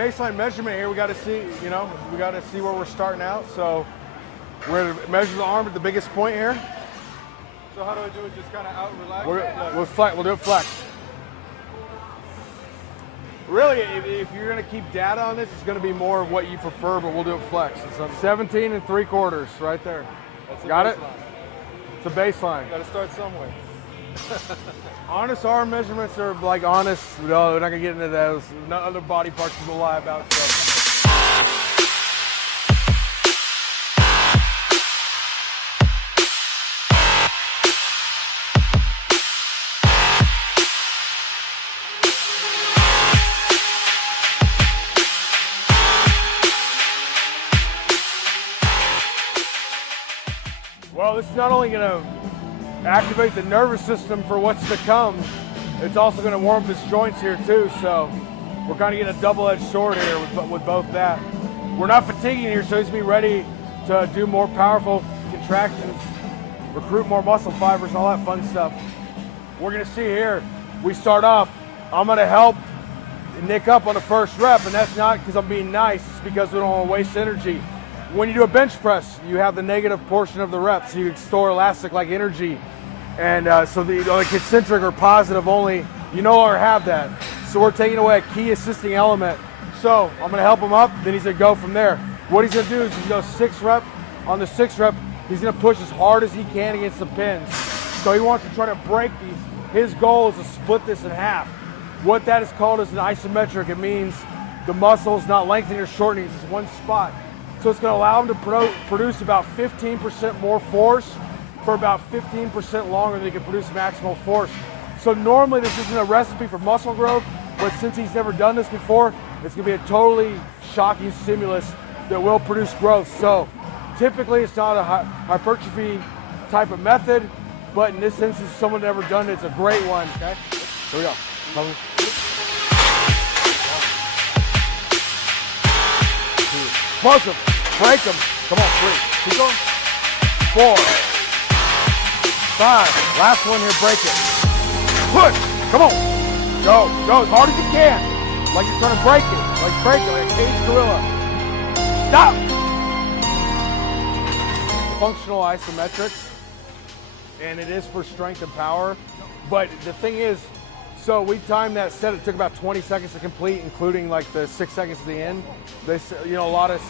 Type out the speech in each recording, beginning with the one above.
baseline measurement here. We got to see, we got to see where we're starting out. So we're going to measure the arm at the biggest point here. So how do I do it? Just kind of out, relax? We'll do it flex. Really, if you're going to keep data on this, it's going to be more of what you prefer, but we'll do it flex. It's 17 3/4 right there. That's got baseline. It? It's a baseline. Got to start somewhere. Honest arm measurements are like honest. No, we're not going to get into those. No other body parts people lie about. So. Well, this is not only going to activate the nervous system for what's to come, it's also going to warm up his joints here too. So we're kind of getting a double-edged sword here with both that. We're not fatiguing here, so he's going to be ready to do more powerful contractions, recruit more muscle fibers, all that fun stuff. We're going to see here, we start off, I'm going to help Nick up on the first rep, and that's not because I'm being nice, it's because we don't want to waste energy. When you do a bench press, you have the negative portion of the reps, so you store elastic-like energy. And so the concentric or positive only, you no longer have that. So we're taking away a key assisting element. So I'm gonna help him up, then he's gonna go from there. What he's gonna do is he's gonna go 6 rep. On the 6 rep, he's gonna push as hard as he can against the pins. So he wants to try to break these. His goal is to split this in half. What that is called is an isometric. It means the muscle is not lengthening or shortening, it's just one spot. So it's going to allow him to produce about 15% more force for about 15% longer than he can produce maximal force. So normally this isn't a recipe for muscle growth, but since he's never done this before, it's going to be a totally shocking stimulus that will produce growth. So typically it's not a hypertrophy type of method, but in this instance, someone never done it, it's a great one. Okay, here we go. Explosive. Break them. Come on, 3. Keep going. 4. 5. Last one here, break it. Push. Come on. Go. Go as hard as you can. Like you're trying to break it. Like a caged gorilla. Stop. Functional isometrics. And it is for strength and power. But the thing is, so we timed that set. It took about 20 seconds to complete, including like the 6 seconds at the end. They, a lot of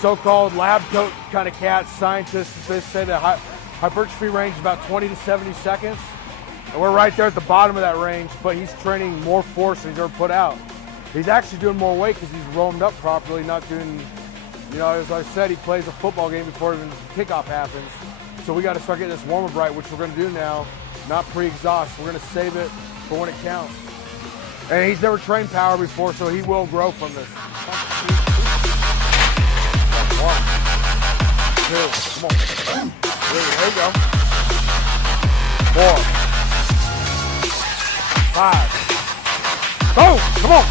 so-called lab coat kind of cats, scientists, they say the hypertrophy range is about 20 to 70 seconds. And we're right there at the bottom of that range, but he's training more force than he's ever put out. He's actually doing more weight because he's roamed up properly, not doing, as I said, he plays a football game before the kickoff happens. So we got to start getting this warm-up right, which we're going to do now, not pre-exhaust. We're going to save it for when it counts. And he's never trained power before, so he will grow from this. 1, 2, come on. There you go. 4, 5. Go, come on.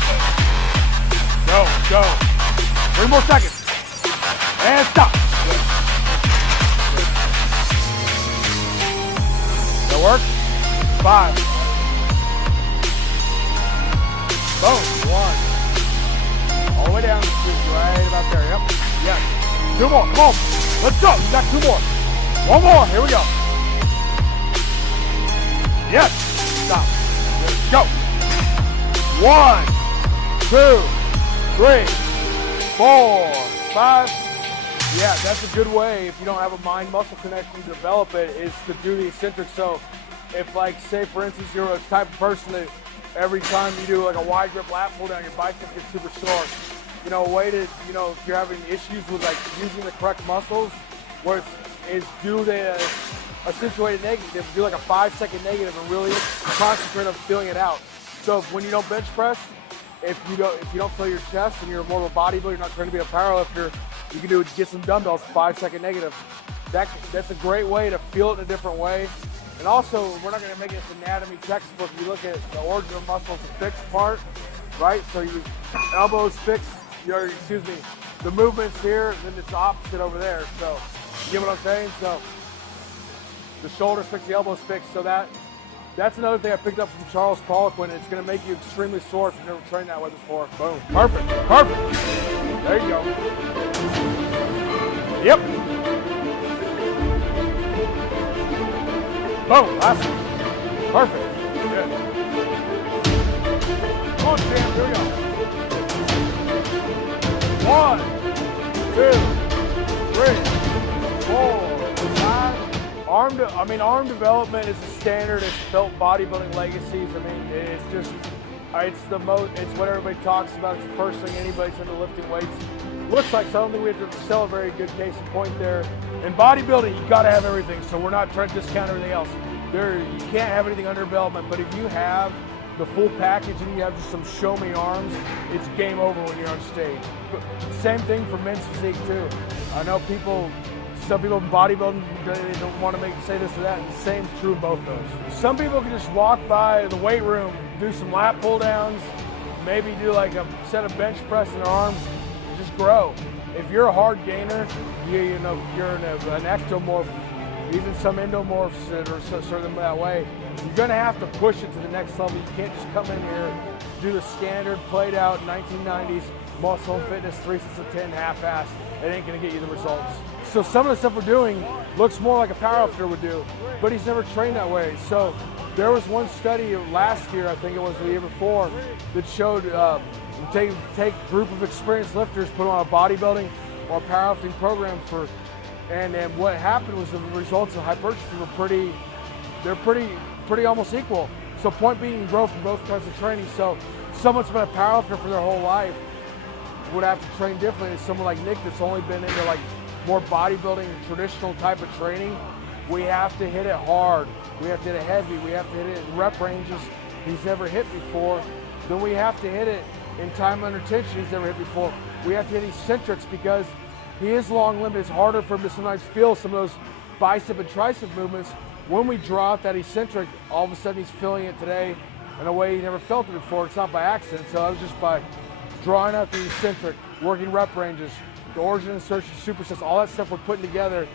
Go. 3 more seconds. And stop. Good. That work? 5. Boom. 1. All the way down. Right about there. Yep. Yes. 2 more. Come on. Let's go. You got 2 more. 1 more. Here we go. Yes. Stop. Go. 1, 2, 3, 4, 5. Yeah, that's a good way if you don't have a mind-muscle connection to develop it, is to do the eccentric. So if, like, say for instance, you're a type of person that every time you do like a wide grip lat pull down, your bicep gets super sore. A way to, if you're having issues with like using the correct muscles, where is do the accentuated negative, do like a 5-second negative and really concentrate on feeling it out. So when you don't bench press, if you don't feel your chest and you're more of a bodybuilder, you're not trying to be a powerlifter, you can get some dumbbells, 5-second negative. That's a great way to feel it in a different way. And also, we're not going to make it an anatomy textbook. If you look at the origin of muscle, it's a fixed part, right? So your elbows fixed. The movement's here, and then it's the opposite over there. So, you get what I'm saying? So, the shoulders fixed, the elbows fixed, so that That's another thing I picked up from Charles Poliquin. It's going to make you extremely sore if you've never trained that way before. Boom. Perfect. Perfect. There you go. Yep. Boom. Last one. Perfect. Good. Come on, Sam. Here we go. 1, 2, 3, 4, 5. Arm development is a standard. It's built bodybuilding legacies. I mean, it's just, it's what everybody talks about. It's the first thing anybody's into lifting weights looks like. So I don't think we have to sell a very good case in point there. In bodybuilding, you got to have everything. So we're not trying to discount everything else. You can't have anything under development. But if you have the full package and you have just some show me arms, it's game over when you're on stage. But same thing for men's physique too. I know some people in bodybuilding, they don't want to say this or that, and the same is true of both those. Some people can just walk by the weight room, do some lat pull downs, maybe do like a set of bench press in their arms, and just grow. If you're a hard gainer, you're an ectomorph, even some endomorphs that are sort of that way, you're gonna have to push it to the next level. You can't just come in here, do the standard played out 1990s muscle and fitness 3 sets of 10 half-assed. It ain't gonna get you the results. So some of the stuff we're doing looks more like a powerlifter would do, but he's never trained that way. So there was one study last year, I think it was the year before, that showed take a group of experienced lifters, put them on a bodybuilding or powerlifting program and what happened was the results of hypertrophy were pretty almost equal. So point being, you grow from both kinds of training. So someone's been a powerlifter for their whole life would have to train differently than someone like Nick that's only been into like more bodybuilding, traditional type of training. We have to hit it hard. We have to hit it heavy. We have to hit it in rep ranges he's never hit before. Then we have to hit it in time under tension he's never hit before. We have to hit eccentrics because he is long limited. It's harder for him to sometimes feel some of those bicep and tricep movements. When we draw out that eccentric, all of a sudden he's feeling it today in a way he never felt it before. It's not by accident. So that was just by drawing out the eccentric, working rep ranges, the origin, insertion, supersets, all that stuff we're putting together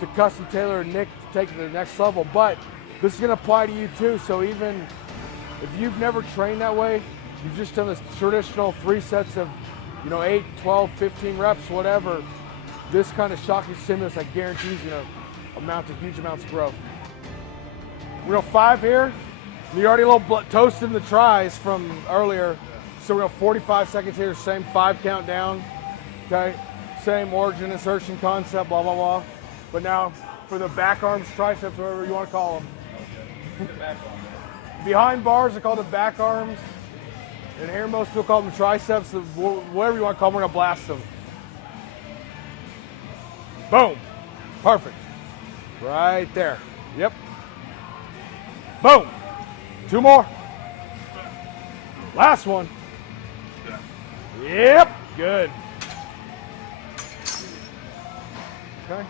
to custom tailor Nick to take it to the next level. But this is going to apply to you too. So even if you've never trained that way, you've just done this traditional 3 sets of 8, 12, 15 reps, whatever, this kind of shocking stimulus, I guarantee is going to amount to huge amounts of growth. We're going to 5 here. You're already a little toasted in the tries from earlier. So we're going to 45 seconds here, same 5 count down. Okay, same origin, insertion concept, blah, blah, blah. But now for the back arms, triceps, whatever you want to call them. The back arms. Behind bars, they call them back arms. And here most people call them triceps. Whatever you want to call them, we're going to blast them. Boom. Perfect. Right there. Yep. Boom. 2 more. Last one. Yep. Good. Okay.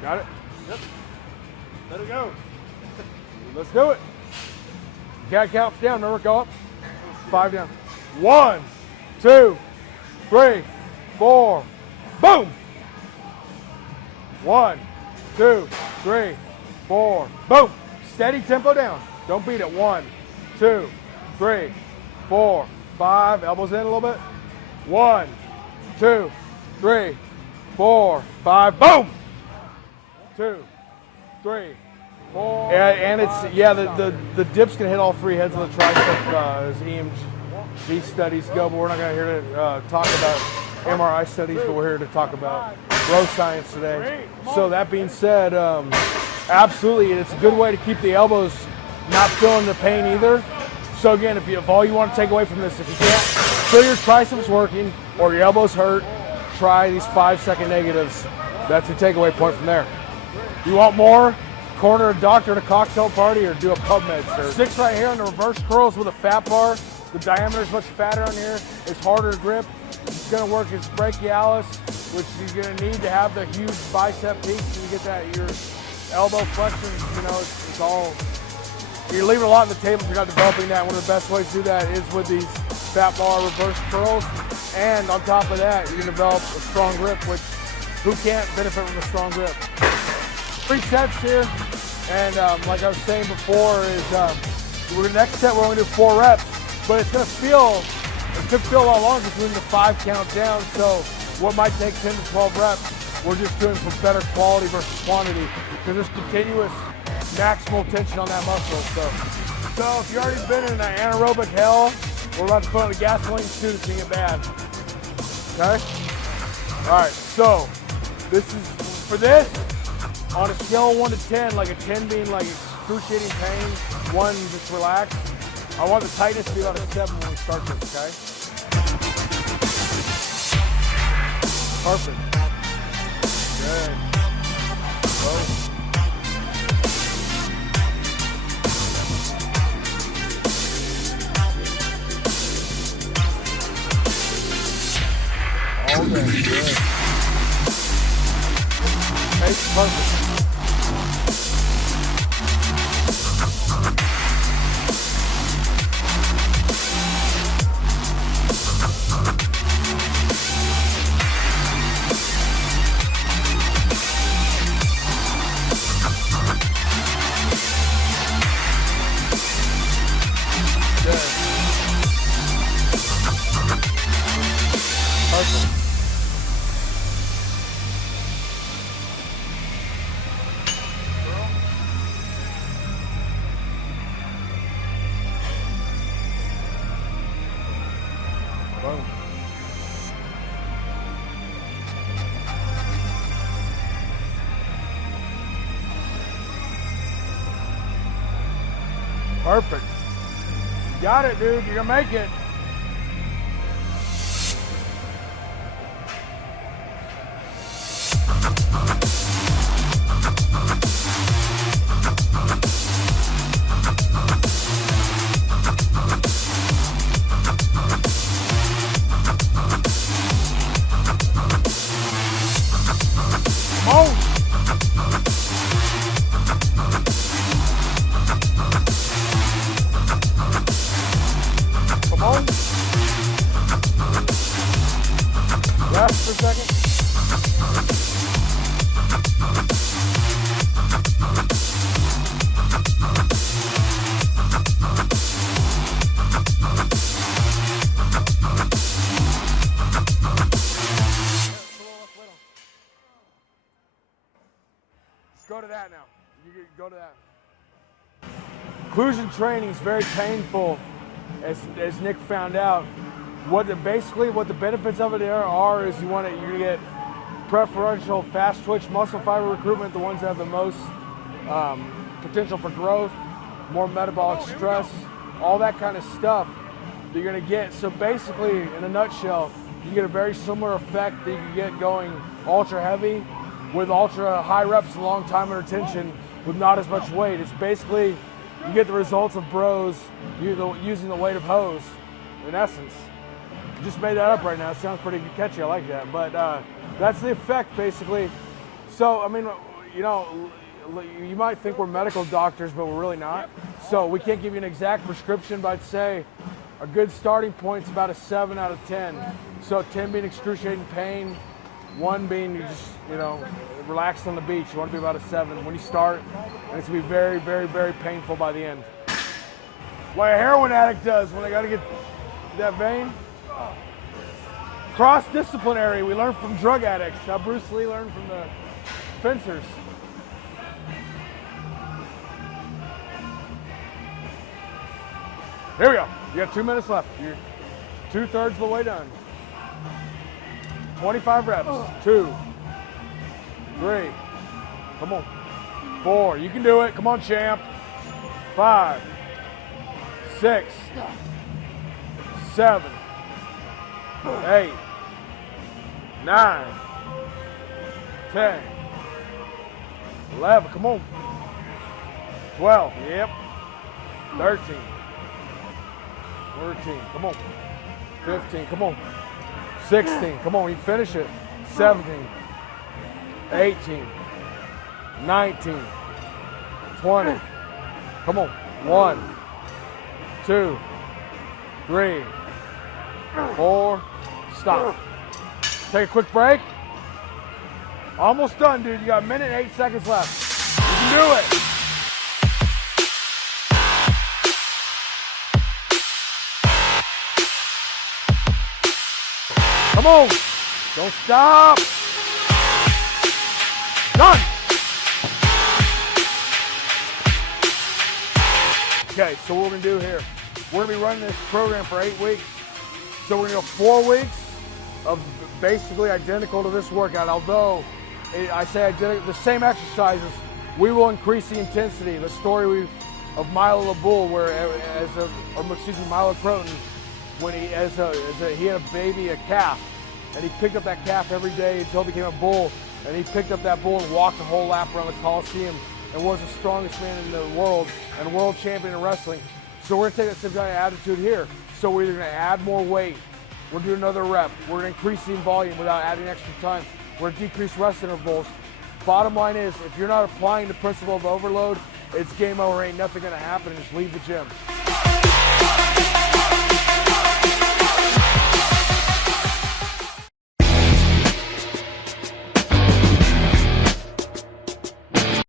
Got it? Yep. Let it go. Let's do it. Cat count down. Remember, go up. 5 down. 1, 2, 3, 4. Boom. 1, 2, 3, 4. Boom. Steady tempo down. Don't beat it. 1, 2, 3, 4, 5. Elbows in a little bit. 1, 2, 3, 4, 5. Boom. 2, 3, 4. And it's the dips can hit all 3 heads of the tricep as EMG studies go, but we're not going to here to talk about MRI studies, but we're here to talk about bro science today. So that being said, absolutely, it's a good way to keep the elbows not feeling the pain either. So again, if all you want to take away from this, if you can't feel your triceps working or your elbows hurt, try these 5-second negatives. That's your takeaway point from there. You want more? Corner a doctor at a cocktail party or do a PubMed search. 6 right here on the reverse curls with a fat bar. The diameter is much fatter on here. It's harder to grip. It's going to work as brachialis, which you're going to need to have the huge bicep peaks. And you get that, your elbow flexion, it's all, you're leaving a lot on the table if you're not developing that. One of the best ways to do that is with these fat bar reverse curls, and on top of that, you can develop a strong grip, which who can't benefit from a strong grip? 3 sets here, and like I was saying before, is the next set we're going to do 4 reps, but it could feel a lot longer doing the 5 count down. So what might take 10 to 12 reps, we're just doing for better quality versus quantity, because there's continuous maximal tension on that muscle. So if you've already been in an anaerobic hell, we're about to put on a gasoline suit to get bad. Okay? All right, so this is, for this, on a scale of 1 to 10, like a 10 being like excruciating pain, 1 just relax. I want the tightness to be about a 7 when we start this, okay? Perfect. Good. Go. All day, good. Pace perfect. Perfect. You got it, dude. You're gonna make it. Come on. Come on. Rest for a second. Let's go to that now. You can go to that. Inclusion training is very painful, as Nick found out. What the benefits of it are is you're gonna get preferential fast twitch muscle fiber recruitment, the ones that have the most potential for growth, more metabolic stress, all that kind of stuff that you're gonna get. So basically, in a nutshell, you get a very similar effect that you can get going ultra heavy with ultra high reps and long time under tension with not as much weight. It's basically, you get the results of bros using the weight of hose, in essence. I just made that up right now. It sounds pretty catchy. I like that. But that's the effect, basically. So, I mean, you know, you might think we're medical doctors, but we're really not. So we can't give you an exact prescription, but I'd say a good starting point is about a 7 out of 10. So 10 being excruciating pain, 1 being you just, you know, relaxed on the beach. You want to be about a 7 when you start, and it's going to be very, very, very painful by the end. What a heroin addict does when they got to get that vein. Cross-disciplinary, we learn from drug addicts. How Bruce Lee learned from the fencers. Here we go. You got 2 minutes left. You're 2/3 of the way done. 25 reps. 2, 3. Come on. 4. You can do it. Come on, champ. 5, 6, 7, 8, 9, 10, 11. Come on. 12. Yep. 13. 14. Come on. 15. Come on. 16. Come on. You can finish it. 17. 18. 19. 20. Come on. 1, 2, 3, 4, stop. Take a quick break. Almost done, dude. You got a minute and 8 seconds left. You can do it. Come on. Don't stop. Done. Okay, so what we're going to do here, we're going to be running this program for 8 weeks. So we're going to go 4 weeks of basically identical to this workout, although I say identical, the same exercises, we will increase the intensity. The story of Milo the Bull, where Milo Croton, when he had a baby, a calf, and he picked up that calf every day until he became a bull, and he picked up that bull and walked the whole lap around the Coliseum and was the strongest man in the world and world champion in wrestling. So we're gonna take that same kind of attitude here. So we're either gonna add more weight, we're gonna do another rep, we're gonna increase the volume without adding extra time, we're gonna decrease rest intervals. Bottom line is, if you're not applying the principle of overload, it's game over, ain't nothing gonna happen, and just leave the gym.